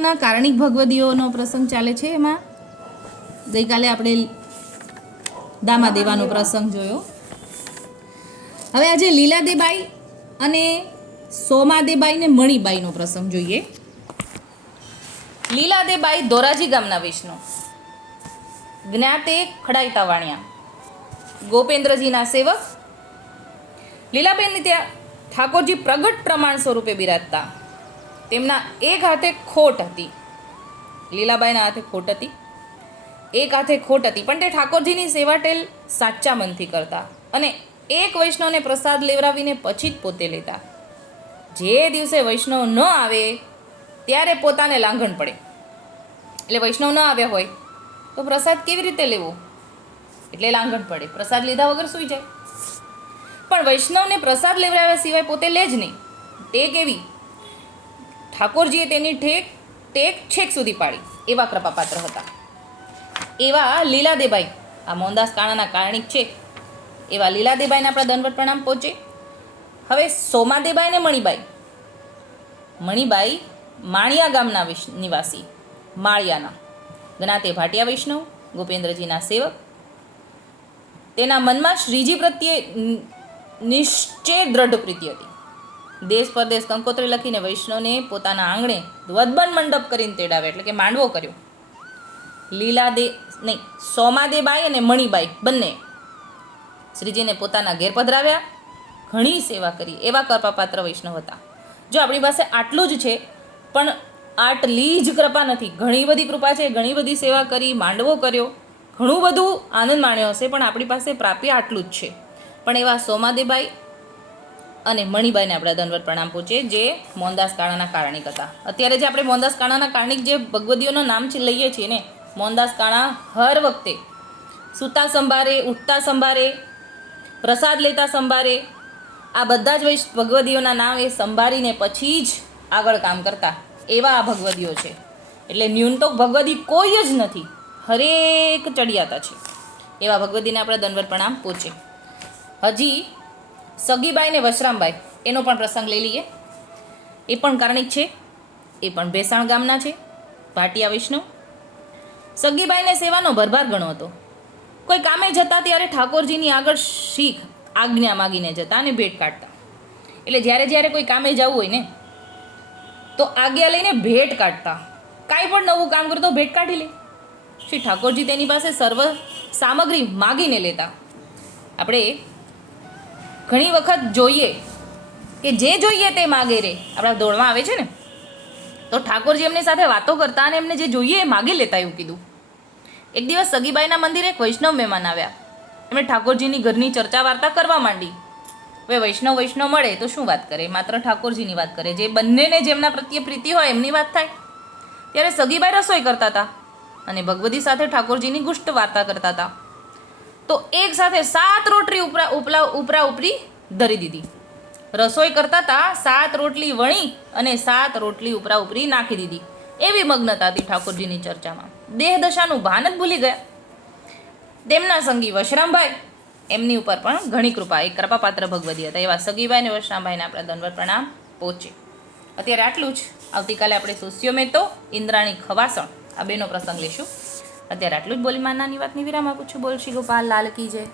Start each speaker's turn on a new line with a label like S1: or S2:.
S1: ના, કારણિક ભગવદીઓનો પ્રસંગ ચાલે છે એમાં? ગઈકાલે આપણે દામા દેવાનો પ્રસંગ જોયો. હવે આજે લીલાદેબાઈ અને સોમાદેબાઈ ને મણીબાઈનો પ્રસંગ જોઈએ. લીલાદેબાઈ ધોરાજી ગામના વિષ્ણુ. જ્ઞાતે ખડાઈતા વાણિયા. ગોપેન્દ્રજીના સેવક. લીલાબેન ત્યાં ઠાકોરજી પ્રગટ પ્રમાણ સ્વરૂપે બિરાજતા. તેમના એક હાથે ખોટ હતી. લીલાબાઈના હાથે ખોટ હતી. એક હાથે ખોટ હતી. પણ તે ઠાકોરજીની સેવા ટેલ સાચા મનથી કરતા અને એક વૈષ્ણવને પ્રસાદ લેવડાવીને પછી જ પોતે લેતા. જે દિવસે વૈષ્ણવ ન આવે, ત્યારે પોતાને લાંઘણ પડે. એટલે વૈષ્ણવ ન આવ્યા હોય, તો પ્રસાદ કેવી રીતે લેવો? એટલે લાંઘણ પડે. પ્રસાદ લીધા વગર સૂઈ જાય. પણ વૈષ્ણવને પ્રસાદ લેવડાવ્યા સિવાય પોતે લે જ નહીં. તે કેવી? ઠાકોરજીએ તેની ઠેક ટેક છેક સુધી પાડી. એવા કૃપાપાત્ર હતા. એવા લીલાદેબાઈ, આ મોહનદાસ કાણાના કારણિક છે. એવા લીલાદેબાઈને આપણા દંડવટ પ્રણામ પહોંચે. હવે સોમાદેબાઈ ને મણિબાઈ. મણિબાઈ માળિયા ગામના નિવાસી, માળિયાના. જ્ઞાતે ભાટિયા વૈષ્ણવ, ગોપેન્દ્રજીના સેવક. તેના મનમાં શ્રીજી પ્રત્યે નિશ્ચય દ્રઢ પ્રીતિ હતી. દેશ પરદેશ કંકોત્રી લખીને વૈષ્ણવને પોતાના આંગણે ધ્વજબન મંડપ કરીને તેડાવે એટલે કે માંડવો કર્યો. લીલાદે નહીં, સોમાદેબાઈ અને મણિબાઈ બંને શ્રીજીને પોતાના ઘેર પધરાવ્યા. ઘણી સેવા કરી, એવા કૃપાપાત્ર વૈષ્ણવ હતા. જો આપણી પાસે આટલું જ છે, પણ આટલી જ કૃપા નથી. ઘણી બધી કૃપા છે, ઘણી બધી સેવા કરી, માંડવો કર્યો. ઘણું બધું આનંદ માણ્યો હશે, પણ આપણી પાસે પ્રાપ્ય આટલું જ છે. પણ એવા સોમાદેબાઈ અને મણિબાઈને આપણે દંડવત પ્રણામ પૂછીએ, જે મોહનદાસ કાળાના કારણિક હતા. અત્યારે જે આપણે મોહનદાસ કાણાના કારણિક જે ભગવદીઓના નામ છે, લઈએ છીએ ને મોહનદાસ કાણા હર વખતે સૂતા સંભારે, ઉઠતા સંભારે, પ્રસાદ લેતા સંભારે, આ બધા જ ભગવદીઓના નામ એ સંભાળીને પછી જ આગળ કામ કરતા એવા આ ભગવદીઓ છે. એટલે ન્યૂનતમ ભગવદી કોઈ જ નથી, હરેક ચડિયાતા છે. એવા ભગવદીને આપણે દંડવત પ્રણામ પૂછે હજી સગીબાઈ ને વશરામબાઈ. એનો પણ પ્રસંગ લઈ લઈએ. એ પણ કારણિક છે. એ પણ ભેસાણ ગામના છે. ભાટિયા વૈષ્ણવ સગીબાઈને સેવાનો ભરભાર ગણો હતો. કોઈ કામે જતા ત્યારે ઠાકોરજીની આગળ શીખ આજ્ઞા માગીને જતા અને ભેટ કાઢતા. એટલે જ્યારે જ્યારે કોઈ કામે જવું હોય ને, તો આજ્ઞા લઈને ભેટ કાઢતા. કાંઈ પણ નવું કામ કરતો ભેટ કાઢી લે. શ્રી ઠાકોરજી તેની પાસે સર્વ સામગ્રી માગીને લેતા. આપણે ઘણી વખત જોઈએ કે જે જોઈએ તે માગે રે. આપણા દોડમાં આવે છે ને. તો ઠાકોરજી એમની સાથે વાતો કરતા અને એમને જે જોઈએ એ માગી લેતા એવું કીધું. એક દિવસ સગીબાઈના મંદિરે એક વૈષ્ણવ મહેમાન આવ્યા. એમણે ઠાકોરજીની ઘરની ચર્ચા વાર્તા કરવા માંડી. હવે વૈષ્ણવ વૈષ્ણવ મળે તો શું વાત કરે? માત્ર ઠાકોરજીની વાત કરે. જે બંનેને જેમના પ્રત્યે પ્રીતિ હોય એમની વાત થાય. ત્યારે સગીબાઈ રસોઈ કરતા હતા અને ભગવતી સાથે ઠાકોરજીની ગુષ્ટ વાર્તા કરતા હતા. તો એક સાથે સાત રોટલી ઉપરા ઉપલા ઉપરા ઉપરી ધરી દીધી. રસોઈ કરતા હતા સાત રોટલી વણી અને સાત રોટલી ઉપરા ઉપરી નાખી દીધી. એવી મગ્નતા હતી ઠાકોરજીની ચર્ચામાં. દેહ દશાનું ભાન જ ભૂલી ગયા. તેમના સંગી વશરામભાઈ, એમની ઉપર પણ ઘણી કૃપા. એ કૃપાપાત્ર ભગવદી હતા. એવા સગીભાઈ અને વશરામભાઈને આપણે દંડવત પ્રણામ પહોંચે. અત્યારે આટલું જ. આવતીકાલે આપણે સોશિયો મેતો, ઇન્દ્રાણી ખવાસણ. આ બેનો પ્રસંગ લઈશું અત્યારે આટલું જ બોલી માનાની વાતની વિરામ આપું છું. બોલ શ્રી ગોપાલ, લાલ કી જય.